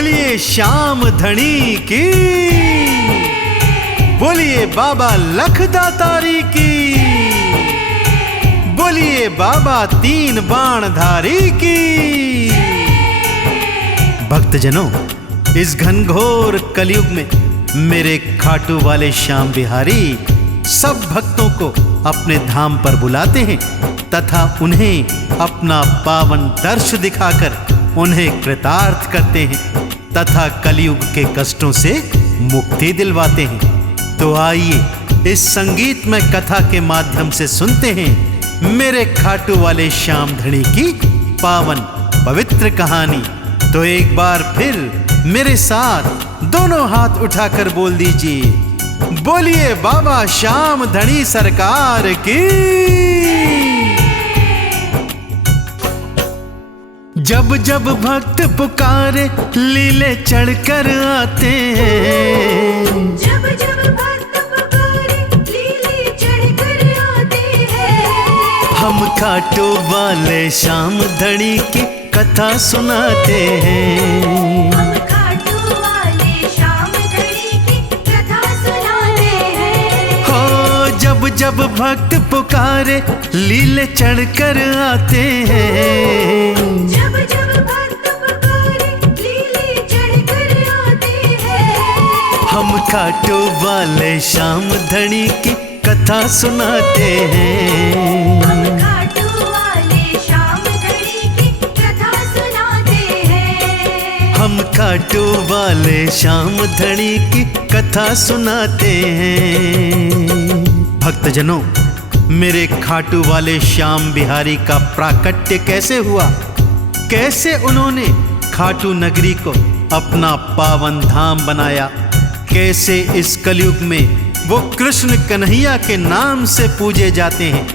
बोलिए श्याम धनी की, बोलिए बाबा लखदातारी की, बोलिए बाबा तीन बाणधारी की। भक्तजनों, इस घनघोर कलयुग में मेरे खाटू वाले श्याम बिहारी सब भक्तों को अपने धाम पर बुलाते हैं तथा उन्हें अपना पावन दर्श दिखाकर उन्हें कृतार्थ करते हैं तथा कलयुग के कष्टों से मुक्ति दिलवाते हैं। तो आइए इस संगीतमय कथा के माध्यम से सुनते हैं मेरे खाटू वाले श्याम धनी की पावन पवित्र कहानी। तो एक बार फिर मेरे साथ दोनों हाथ उठाकर बोल दीजिए, बोलिए बाबा श्याम धनी सरकार की। जब जब भक्त पुकारे लीले चढ़कर आते हैं, जब जब भक्त पुकारे लीले चढ़कर आते हैं, हम खाटू वाले श्याम धनी की कथा सुनाते हैं। हम खाटू वाले श्याम धनी की कथा सुनाते हैं। हो जब जब भक्त पुकारे लीले चढ़कर आते हैं, जब जब भक्त पुकारे लीले चढ़कर आते हैं, हम खाटू वाले श्याम धनी की कथा सुनाते हैं। हम खाटू वाले श्याम धनी की कथा सुनाते हैं। हम खाटू वाले श्याम धनी की कथा सुनाते हैं। भक्तजनों, मेरे खाटू वाले श्याम बिहारी का प्राकट्य कैसे हुआ, कैसे उन्होंने खाटू नगरी को अपना पावन धाम बनाया, कैसे इस कलयुग में वो कृष्ण कन्हैया के नाम से पूजे जाते हैं,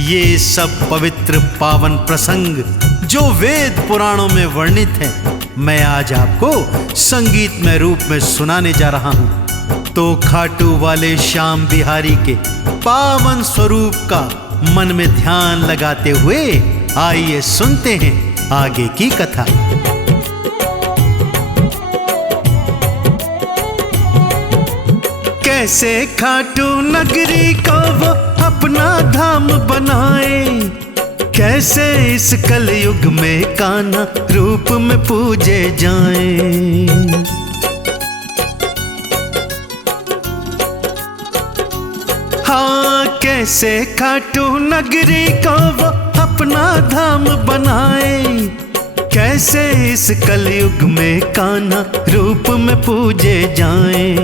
ये सब पवित्र पावन प्रसंग जो वेद पुराणों में वर्णित है, मैं आज आपको संगीतमय रूप में सुनाने जा रहा हूं। तो खाटू वाले श्याम बिहारी के पावन स्वरूप का मन में ध्यान लगाते हुए आइए सुनते हैं आगे की कथा। कैसे खाटू नगरी को वो अपना धाम बनाए, कैसे इस कलयुग में कान्हा रूप में पूजे जाएं। हाँ, कैसे खाटू नगरी को वो अपना धाम बनाए, कैसे इस कलयुग में कान्हा रूप में पूजे जाएं।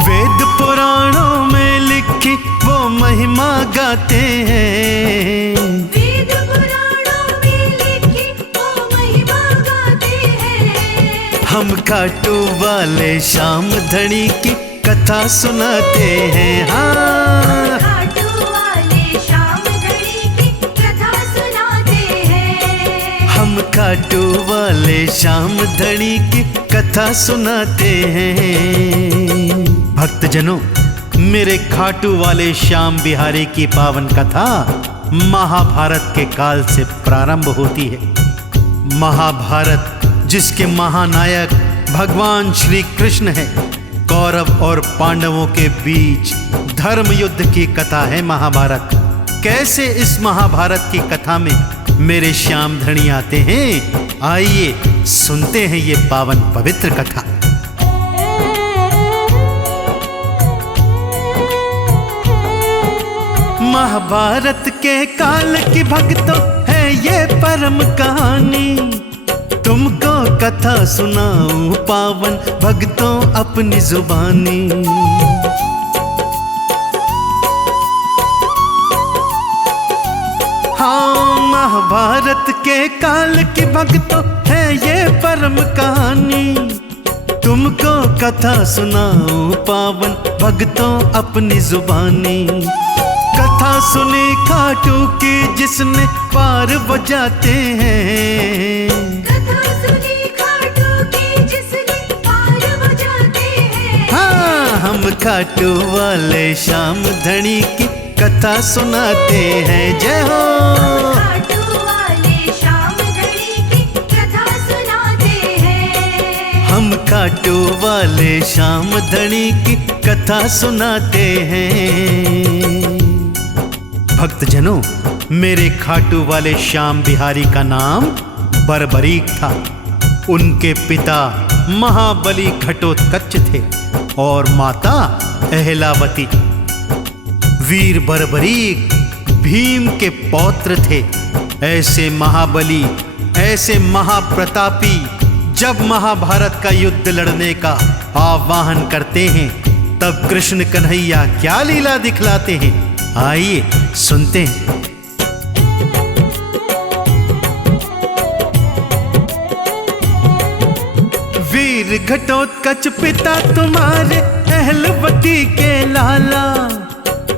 वेद पुराणों में लिखी वो महिमा गाते हैं, वेद पुराणों में लिखी वो महिमा गाते हैं। हम खाटू वाले श्याम धनी की कथा सुनाते हैं। हाँ, खाटू वाले श्याम धनी की कथा सुनाते हैं। हम खाटू वाले श्याम धनी की कथा सुनाते हैं। भक्तजनों, मेरे खाटू वाले श्याम बिहारी की पावन कथा महाभारत के काल से प्रारंभ होती है। महाभारत जिसके महानायक भगवान श्री कृष्ण है, कौरव और पांडवों के बीच धर्म युद्ध की कथा है महाभारत। कैसे इस महाभारत की कथा में मेरे श्याम धनी आते हैं, आइए सुनते हैं ये पावन पवित्र कथा। महाभारत के काल की भक्तों है ये परम कहानी, तुमको कथा सुनाऊं पावन भक्तों अपनी जुबानी। हाँ, महाभारत के काल की भक्तों है ये परम कहानी, तुमको कथा सुनाऊं पावन भक्तों अपनी जुबानी। कथा सुनी खाटू की जिसने पार बजाते हैं, कथा सुनी खाटू की जिसने पार बजाते हैं। हाँ, हम खाटू वाले श्याम धनी की कथा सुनाते हैं। जय हो। खाटू वाले श्याम धनी की कथा सुनाते हैं। हम खाटू वाले श्याम धनी की कथा सुनाते हैं। भक्तजनों, मेरे खाटू वाले श्याम बिहारी का नाम बरबरीक था। उनके पिता महाबली घटोत्कच थे और माता अहलावती। वीर बरबरीक भीम के पौत्र थे। ऐसे महाबली, ऐसे महाप्रतापी जब महाभारत का युद्ध लड़ने का आह्वान करते हैं, तब कृष्ण कन्हैया क्या लीला दिखलाते हैं, आइए सुनते हैं। वीर घटोत्कच पिता तुम्हारे अहलवती के लाला,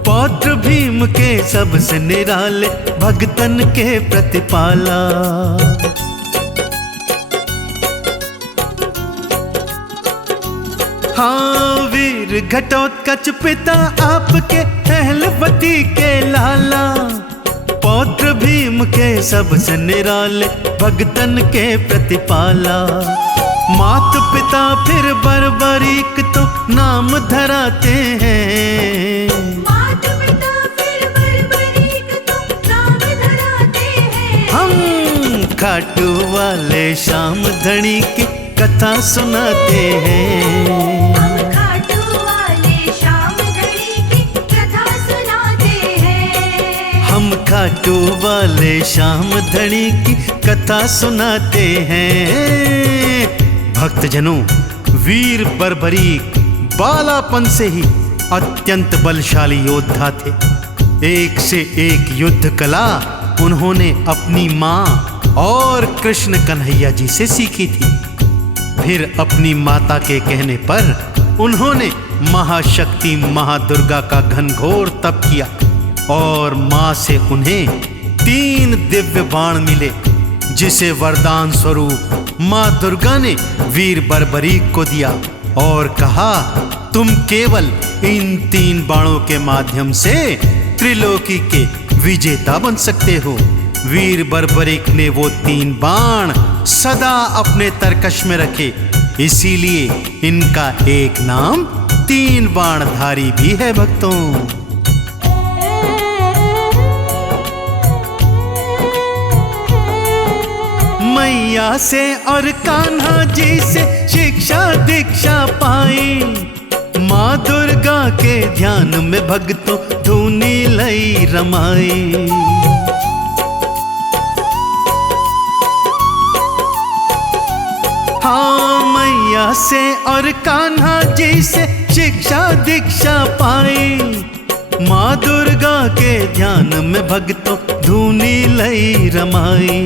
पौत्र भीम के सबसे निराले भगतन के प्रतिपाला। हाँ, वीर घटोत्कच पिता आपके अहलवती के लाला, पौत्र भीम के सबसे निराले भगतन के प्रतिपाला। मात पिता फिर बरबरीक तो नाम धराते हैं। मात पिता फिर बरबरीक तो नाम धराते हैं। हम खाटू वाले श्याम धनी की कथा सुनाते हैं। हम खाटू वाले श्याम धनी की कथा सुनाते हैं। हम खाटू वाले श्याम धनी की कथा सुनाते हैं। भक्तजनों, वीर बरबरीक बालापन से ही अत्यंत बलशाली योद्धा थे। एक से एक युद्ध कला उन्होंने अपनी मां और कृष्ण कन्हैया जी से सीखी थी। फिर अपनी माता के कहने पर उन्होंने महाशक्ति महादुर्गा का घनघोर तप किया और मां से उन्हें 3 दिव्य बाण मिले, जिसे वरदान स्वरूप मां दुर्गा ने वीर बरबरीक को दिया और कहा, तुम केवल इन 3 बाणों के माध्यम से त्रिलोकी के विजेता बन सकते हो। वीर बरबरीक ने वो 3 बाण सदा अपने तरकश में रखे, इसीलिए इनका एक नाम 3 बाणधारी भी है। भक्तों, मैया से और कान्हा जी से शिक्षा दीक्षा पाई, माँ दुर्गा के ध्यान में भक्तों धूनी लई रमाई। हाँ, मैया से और कान्हा जी से शिक्षा दीक्षा पाई, माँ दुर्गा के ध्यान में भक्तों धूनी लई रमाई।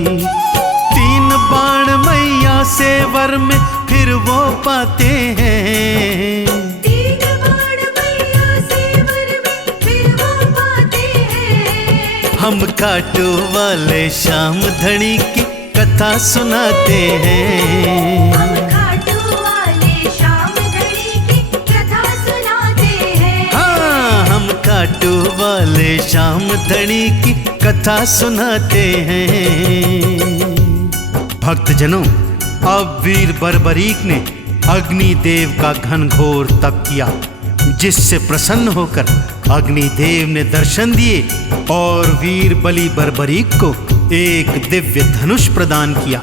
3 बाण मैया से वर में फिर वो पाते हैं। 3 बाण मैया से वर में फिर वो पाते हैं। हम खाटू वाले श्याम धनी की कथा सुनाते हैं। हम खाटू वाले श्याम धनी की कथा सुनाते हैं। हाँ, हम खाटू वाले श्याम धनी की कथा सुनाते हैं। भक्तजनों, अब वीर बरबरीक ने अग्निदेव का घनघोर तप किया, जिससे प्रसन्न होकर अग्निदेव ने दर्शन दिए और वीर बलि बरबरीक को एक दिव्य धनुष प्रदान किया।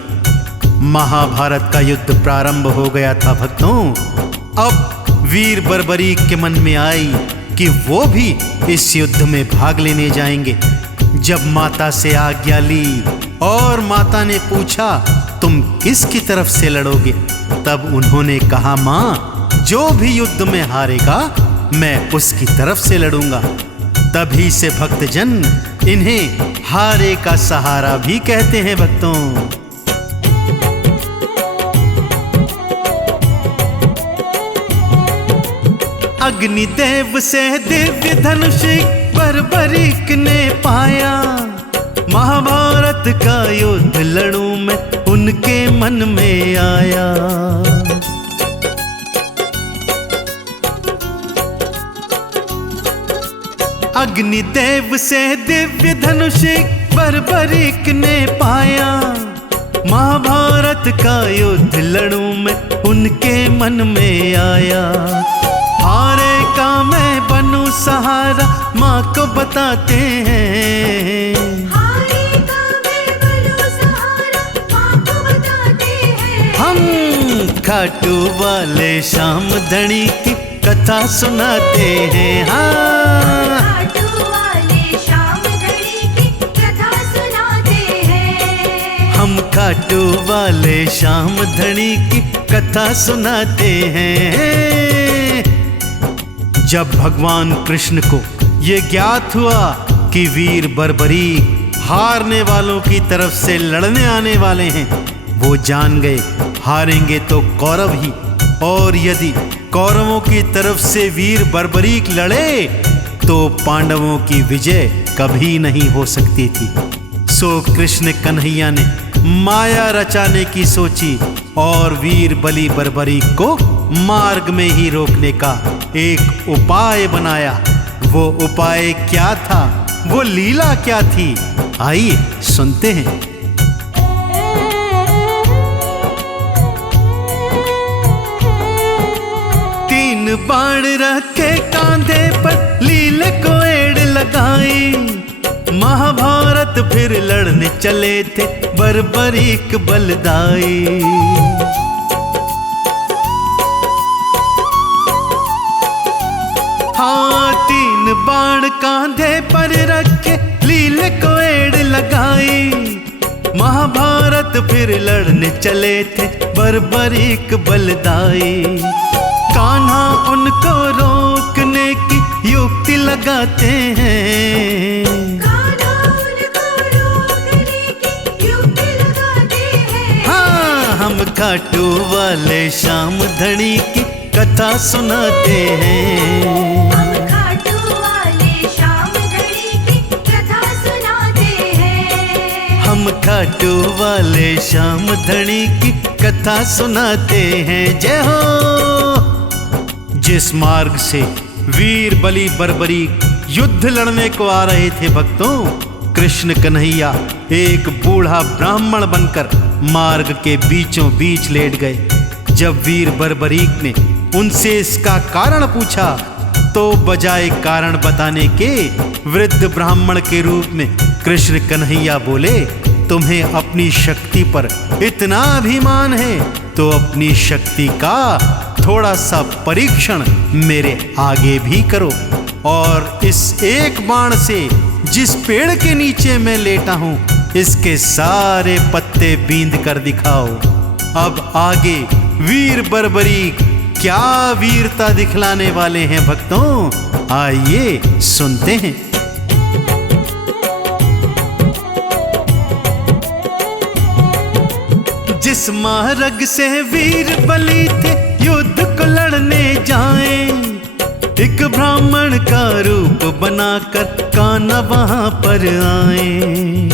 महाभारत का युद्ध प्रारंभ हो गया था। भक्तों, अब वीर बरबरीक के मन में आई कि वो भी इस युद्ध में भाग लेने जाएंगे। जब माता से आज्ञा ली और माता ने पूछा, तुम किसकी तरफ से लड़ोगे, तब उन्होंने कहा, माँ, जो भी युद्ध में हारेगा मैं उसकी तरफ से लड़ूंगा। तभी से भक्तजन इन्हें हारे का सहारा भी कहते हैं। भक्तों, अग्निदेव से दिव्य धनुष बरबरीक ने पाया, महाभारत का युद्ध लड़ूं मैं उनके मन में आया। अग्निदेव से दिव्य धनुष बरबरीक ने पाया, महाभारत का युद्ध लड़ूं मैं उनके मन में आया। हारे का मैं बनूं सहारा माँ को बताते हैं। हारे का मैं बनूं सहारा माँ को बताते हैं। हम खाटू वाले श्याम धनी की कथा सुनाते हैं। हाँ, खाटू वाले श्याम धनी की कथा सुनाते हैं। हम खाटू वाले श्याम धनी की कथा सुनाते हैं। जब भगवान कृष्ण को ये ज्ञात हुआ कि वीर बर्बरीक हारने वालों की तरफ से लड़ने आने वाले हैं, वो जान गए हारेंगे तो कौरव ही, और यदि कौरवों की तरफ से वीर बर्बरीक लड़े तो पांडवों की विजय कभी नहीं हो सकती थी। सो कृष्ण कन्हैया ने माया रचाने की सोची और वीर बलि बर्बरीक को मार्ग में ही रोकने का एक उपाय बनाया। वो उपाय क्या था, वो लीला क्या थी, आइए सुनते हैं। तीन बाण रखे कांधे पर लीले को एड़ लगाई। महाभारत फिर लड़ने चले थे बर्बरीक बलदाई। हाँ, तीन बाण कांधे पर रखे लीले को एड़ लगाई। महाभारत फिर लड़ने चले थे बर्बरीक बलदाई। कान्हा उनको रोकने की युक्ति लगाते हैं। कान्हा उनको रोकने की युक्ति लगाते हैं। हाँ, हम खाटू वाले श्याम धनी की कथा सुनाते हैं। हम खाटू वाले श्याम धनी की कथा सुनाते हैं। हम खाटू वाले श्याम धनी की कथा सुनाते हैं। जय हो। जिस मार्ग से वीर बलि बर्बरीक युद्ध लड़ने को आ रहे थे भक्तों, कृष्ण कन्हैया एक बूढ़ा ब्राह्मण बनकर मार्ग के बीचों बीच लेट गए। जब वीर बर्बरीक ने उनसे इसका कारण पूछा तो बजाय कारण बताने के वृद्ध ब्राह्मण के रूप में कृष्ण कन्हैया बोले, तुम्हें अपनी शक्ति पर इतना अभिमान है तो अपनी शक्ति का थोड़ा सा परीक्षण मेरे आगे भी करो, और इस एक बाण से जिस पेड़ के नीचे मैं लेटा हूं इसके सारे पत्ते बींद कर दिखाओ। अब आगे वीर बर्बरीक क्या वीरता दिखलाने वाले हैं भक्तों, आइए सुनते हैं। जिस मार्ग से वीर बलि थे युद्ध को लड़ने जाएं, एक ब्राह्मण का रूप बनाकर कान्हा वहां पर आए।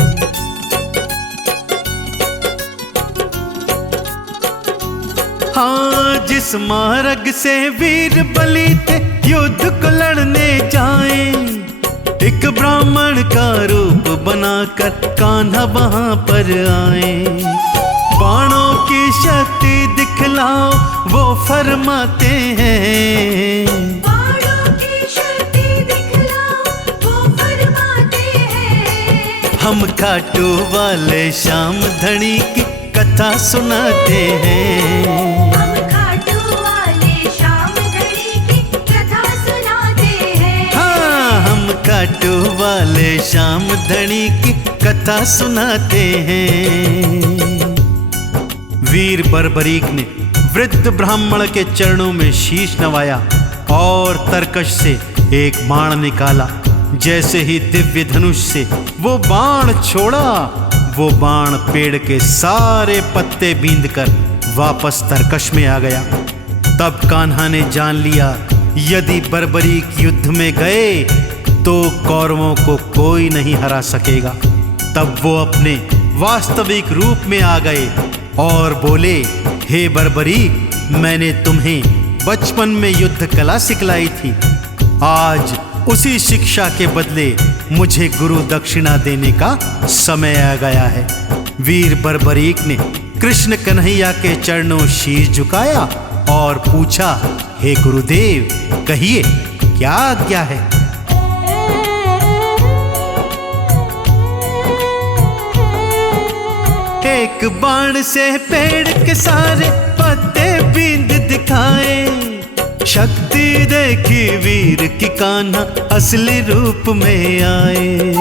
हाँ, जिस मार्ग से वीर बलि थे युद्ध को लड़ने जाएं, एक ब्राह्मण का रूप बनाकर कान्हा वहां पर आए। बाणों की शक्ति दिखलाओ वो फरमाते हैं। बाणों की शक्ति दिखलाओ वो फरमाते हैं। हम खाटू वाले श्याम धनी की कथा सुनाते हैं। हम खाटू वाले श्याम धनी की कथा सुनाते हैं। हाँ, हम खाटू वाले श्याम धनी की कथा सुनाते हैं। वीर बर्बरीक ने वृद्ध ब्राह्मण के चरणों में शीश नवाया और तरकश से एक बाण निकाला। जैसे ही दिव्य धनुष से वो बाण छोड़ा, वो बाण पेड़ के सारे पत्ते बींदकर वापस तरकश में आ गया। तब कान्हा ने जान लिया यदि बर्बरीक युद्ध में गए तो कौरवों को कोई नहीं हरा सकेगा। तब वो अपने वास्तविक रूप में आ गए और बोले, हे बर्बरीक, मैंने तुम्हें बचपन में युद्ध कला सिखलाई थी। आज उसी शिक्षा के बदले मुझे गुरु दक्षिणा देने का समय आ गया है। वीर बर्बरीक ने कृष्ण कन्हैया के चरणों शीश झुकाया और पूछा, हे गुरुदेव, कहिए क्या आज्ञा है। एक बाण से पेड़ के सारे पत्ते बींद दिखाए, शक्ति देखी वीर की कान्हा असली रूप में आए।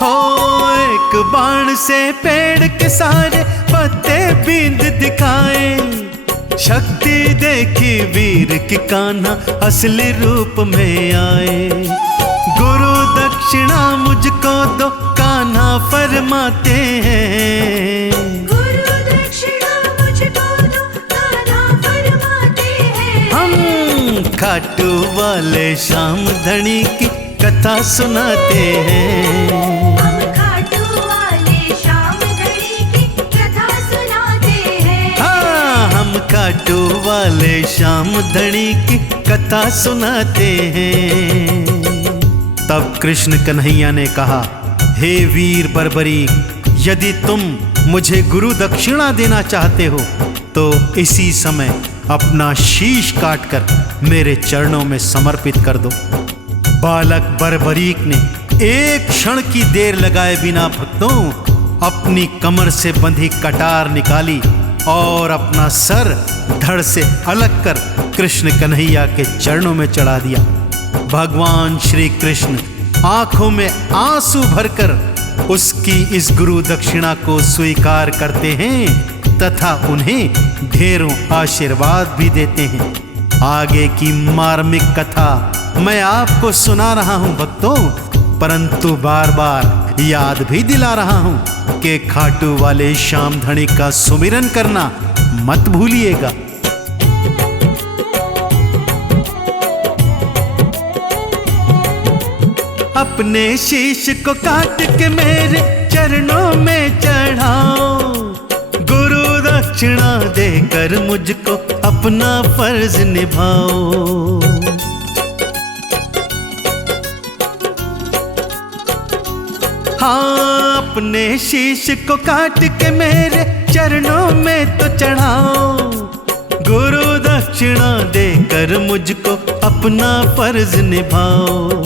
हो एक बाण से पेड़ के सारे पत्ते बींद दिखाए, शक्ति देखी वीर की कान्हा असली रूप में आए। गुरु दक्षिणा मुझको दो कान्हा फरमाते हैं, गुरु दक्षिणा मुझको दो कान्हा फरमाते हैं। हम खाटू वाले श्याम धनी की कथा सुनाते हैं। हम खाटू वाले श्याम धनी की कथा सुनाते हैं। हाँ, हम खाटू वाले श्याम धनी की कथा सुनाते हैं। तब कृष्ण कन्हैया ने कहा, हे वीर बर्बरीक, यदि तुम मुझे गुरु दक्षिणा देना चाहते हो तो इसी समय अपना शीश काटकर मेरे चरणों में समर्पित कर दो। बालक बर्बरीक ने एक क्षण की देर लगाए बिना भक्तों अपनी कमर से बंधी कटार निकाली और अपना सर धड़ से अलग कर कृष्ण कन्हैया के चरणों में चढ़ा दिया। भगवान श्री कृष्ण आंखों में आंसू भरकर उसकी इस गुरु दक्षिणा को स्वीकार करते हैं तथा उन्हें ढेरों आशीर्वाद भी देते हैं। आगे की मार्मिक कथा मैं आपको सुना रहा हूं भक्तों, परंतु बार बार याद भी दिला रहा हूं कि खाटू वाले श्याम धनी का सुमिरन करना मत भूलिएगा। अपने शीश को काट के मेरे चरणों में चढ़ाओ, गुरु दक्षिणा देकर मुझको अपना फर्ज निभाओ। हाँ, अपने शीश को काट के मेरे चरणों में तो चढ़ाओ, गुरु दक्षिणा देकर मुझको अपना फर्ज निभाओ।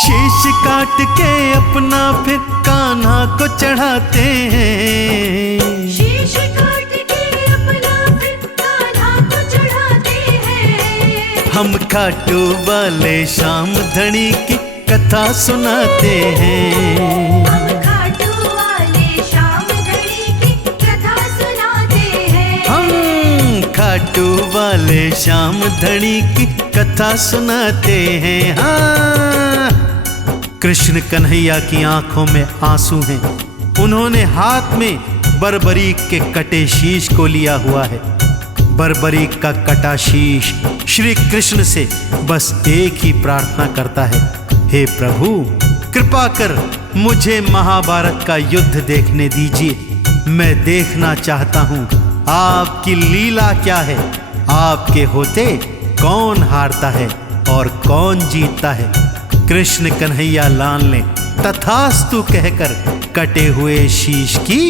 शीश काट के अपना फिर कान्हा को चढ़ाते हैं, शीश काट के अपना फिर कान्हा को चढ़ाते हैं। हम खाटू वाले श्याम धनी की कथा सुनाते हैं। हम खाटू वाले श्याम धनी की कथा सुनाते हैं। हम खाटू वाले श्याम धनी की कथा सुनाते हैं। हाँ, कृष्ण कन्हैया की आंखों में आंसू हैं। उन्होंने हाथ में बर्बरीक के कटे शीश को लिया हुआ है। बर्बरीक का कटा शीश श्री कृष्ण से बस एक ही प्रार्थना करता है, हे प्रभु, कृपा कर मुझे महाभारत का युद्ध देखने दीजिए। मैं देखना चाहता हूँ आपकी लीला क्या है, आपके होते कौन हारता है और कौन जीतता है। कृष्ण कन्हैया लाल ने तथास्तु कहकर कटे हुए शीश की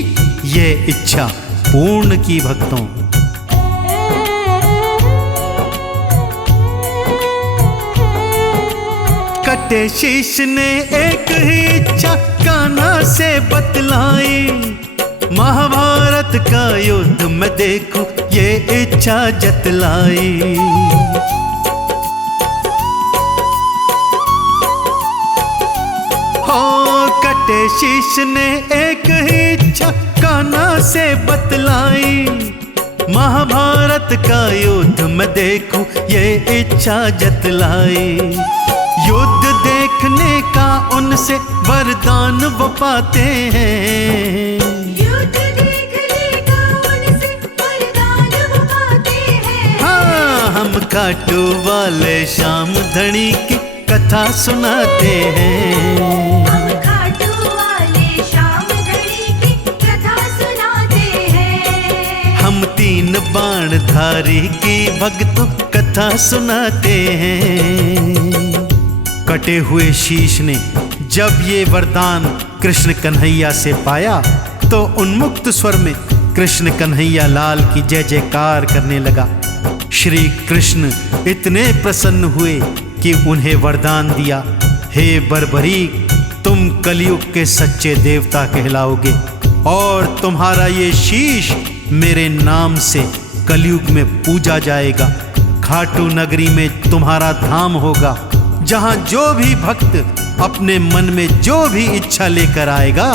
ये इच्छा पूर्ण की भक्तों। कटे शीश ने एक ही इच्छा कान्हा से बतलाई, महाभारत का युद्ध मैं देखूं ये इच्छा जतलाई। कटे शीश ने एक ही इच्छा कान्हा से बतलाई, महाभारत का युद्ध मैं देखूं ये इच्छा जतलाई। युद्ध देखने का उनसे वरदान वो पाते हैं, युद्ध देखने का उनसे वरदान वो पाते हैं। हाँ, हम खाटू वाले श्याम धनी की कथा सुनाते हैं। हम खाटू वाले श्याम धनी की कथा सुनाते हैं। हम तीन बाणधारी की भक्तों कथा सुनाते हैं। कटे हुए शीश ने जब ये वरदान कृष्ण कन्हैया से पाया तो उन्मुक्त स्वर में कृष्ण कन्हैया लाल की जय जयकार करने लगा। श्री कृष्ण इतने प्रसन्न हुए कि उन्हें वरदान दिया, हे बर्बरीक, तुम कलयुग के सच्चे देवता कहलाओगे और तुम्हारा ये शीश मेरे नाम से कलयुग में पूजा जाएगा। खाटू नगरी में तुम्हारा धाम होगा, जहां जो भी भक्त अपने मन में जो भी इच्छा लेकर आएगा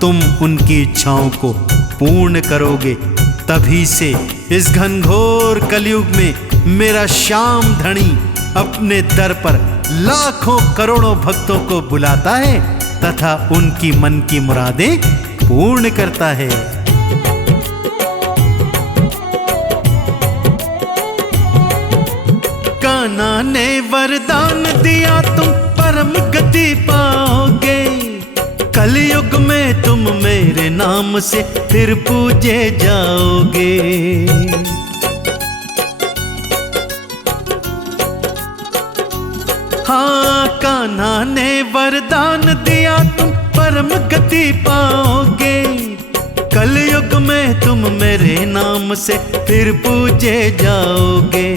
तुम उनकी इच्छाओं को पूर्ण करोगे। तभी से इस घनघोर कलयुग में मेरा श्याम धनी अपने दर पर लाखों करोड़ों भक्तों को बुलाता है तथा उनकी मन की मुरादें पूर्ण करता है। कान्हा ने वरदान दिया तुम परम गति पाओगे, कलयुग में तुम मेरे नाम से फिर पूजे जाओगे। हाँ, कान्हा ने वरदान दिया तुम परम गति पाओगे, कलयुग में तुम मेरे नाम से फिर पूजे जाओगे।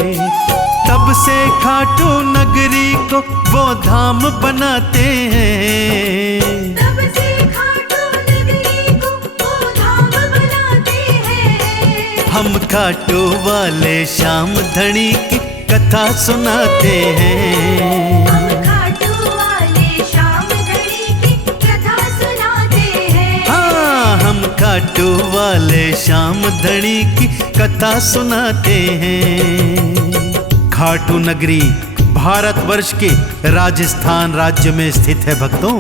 तब से खाटू नगरी को वो धाम बनाते हैं, तब से खाटू नगरी को वो धाम बनाते हैं। हम खाटू वाले श्याम धनी की कथा सुनाते हैं, हम खाटू वाले श्याम धनी की कथा सुनाते हैं। हाँ, हम खाटू वाले श्याम धनी की कथा सुनाते हैं। खाटू नगरी भारतवर्ष के राजस्थान राज्य में स्थित है भक्तों,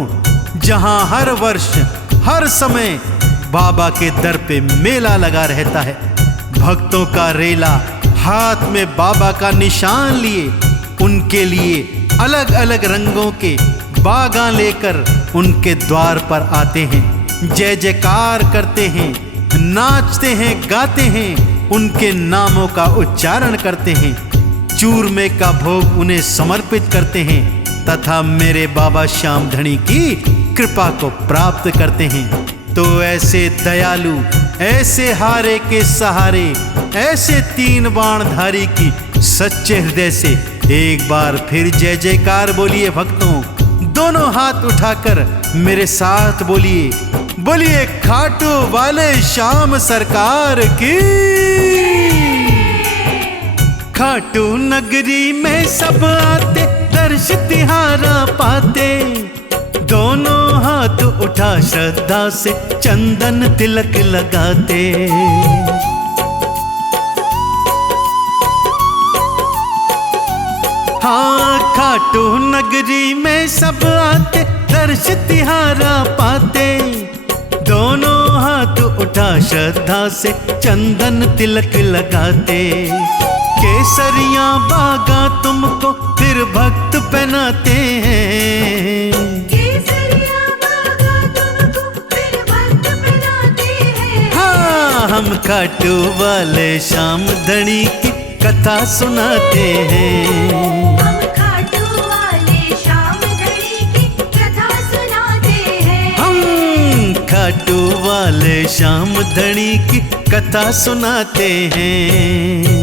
जहां हर वर्ष हर समय बाबा के दर पे मेला लगा रहता है। भक्तों का रेला हाथ में बाबा का निशान लिए उनके लिए अलग अलग रंगों के बागा लेकर उनके द्वार पर आते हैं, जय जयकार करते हैं, नाचते हैं, गाते हैं, उनके नामों का उच्चारण करते हैं, चूरमे का भोग उन्हें समर्पित करते हैं तथा मेरे बाबा श्याम धनी की कृपा को प्राप्त करते हैं। तो ऐसे दयालु, ऐसे हारे के सहारे, ऐसे तीन बाणधारी की सच्चे हृदय से एक बार फिर जय जयकार बोलिए भक्तों। दोनों हाथ उठाकर मेरे साथ बोलिए, बोलिए खाटू वाले श्याम सरकार की। खाटू नगरी में सब आते दर्श तिहारा पाते, दोनों हाथ उठा श्रद्धा से चंदन तिलक लगाते। हाँ, खाटू नगरी में सब आते दर्श तिहारा पाते, दोनों हाथ उठा श्रद्धा से चंदन तिलक लगाते। केसरिया बागा तुमको फिर भक्त पहनाते हैं, केसरिया बागा तुमको फिर भक्त पहनाते हैं। हाँ, हम खाटू वाले श्याम धनी की कथा सुनाते हैं, हम खाटू वाले श्याम धनी की कथा सुनाते हैं। हम खाटू वाले श्याम धनी की कथा सुनाते हैं।